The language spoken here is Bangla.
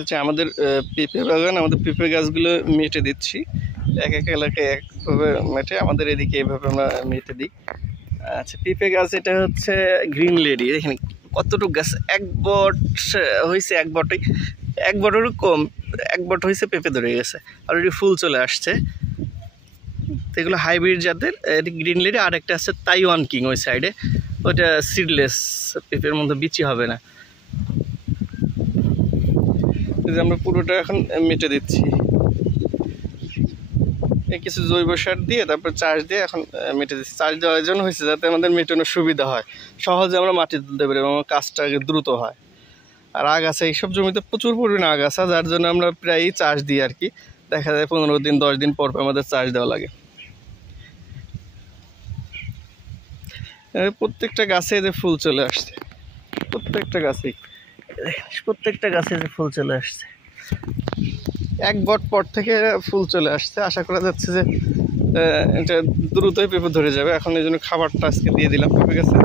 হচ্ছে আমাদের পেঁপে বাগান, আমাদের পেঁপে গাছগুলো মেটে দিচ্ছি। এক এক এলাকায় একভাবে মেটে, আমাদের এদিকে এইভাবে আমরা মেটে দিই। আচ্ছা, পেঁপে গাছ এটা হচ্ছে গ্রিন লেডি। দেখেন কতটুকু গাছ, এক বট হয়েছে, এক বটেরও কম, এক বট হয়েছে, পেঁপে ধরে গেছে, অলরেডি ফুল চলে আসছে। এগুলো হাইব্রিড জাতের, এটি গ্রিন লেডি। আর একটা আছে তাইওয়ান কিং ওই সাইডে, ওইটা সিডলেস, পেঁপের মধ্যে বিচি হবে না। আমরা পুরোটা এখন মেটে দিচ্ছি, কিছু জৈব সার দিয়ে তারপর চাষ দিয়ে এখন মেটে দিচ্ছি। চাষ দেওয়ার জন্য হয়েছে যাতে আমাদের মেটানোর সুবিধা হয়, সহজে আমরা মাটি তুলতে পারি এবং কাজটা দ্রুত হয়। আর আগাছা, এইসব জমিতে প্রচুর পরিমাণে আগাছা, যার জন্য আমরা প্রায়ই চাষ দিই আর কি। দেখা যায় 15 দিন 10 দিন পর আমাদের চাষ দেওয়া লাগে। প্রত্যেকটা গাছে যে ফুল চলে আসছে, প্রত্যেকটা গাছে যে ফুল চলে আসছে, এক বট পর থেকে ফুল চলে আসছে। আশা করা যাচ্ছে যে এটা দ্রুতই পেঁপে ধরে যাবে। এখন এই জন্য খাবারটা আজকে দিয়ে দিলাম পেঁপে গাছে।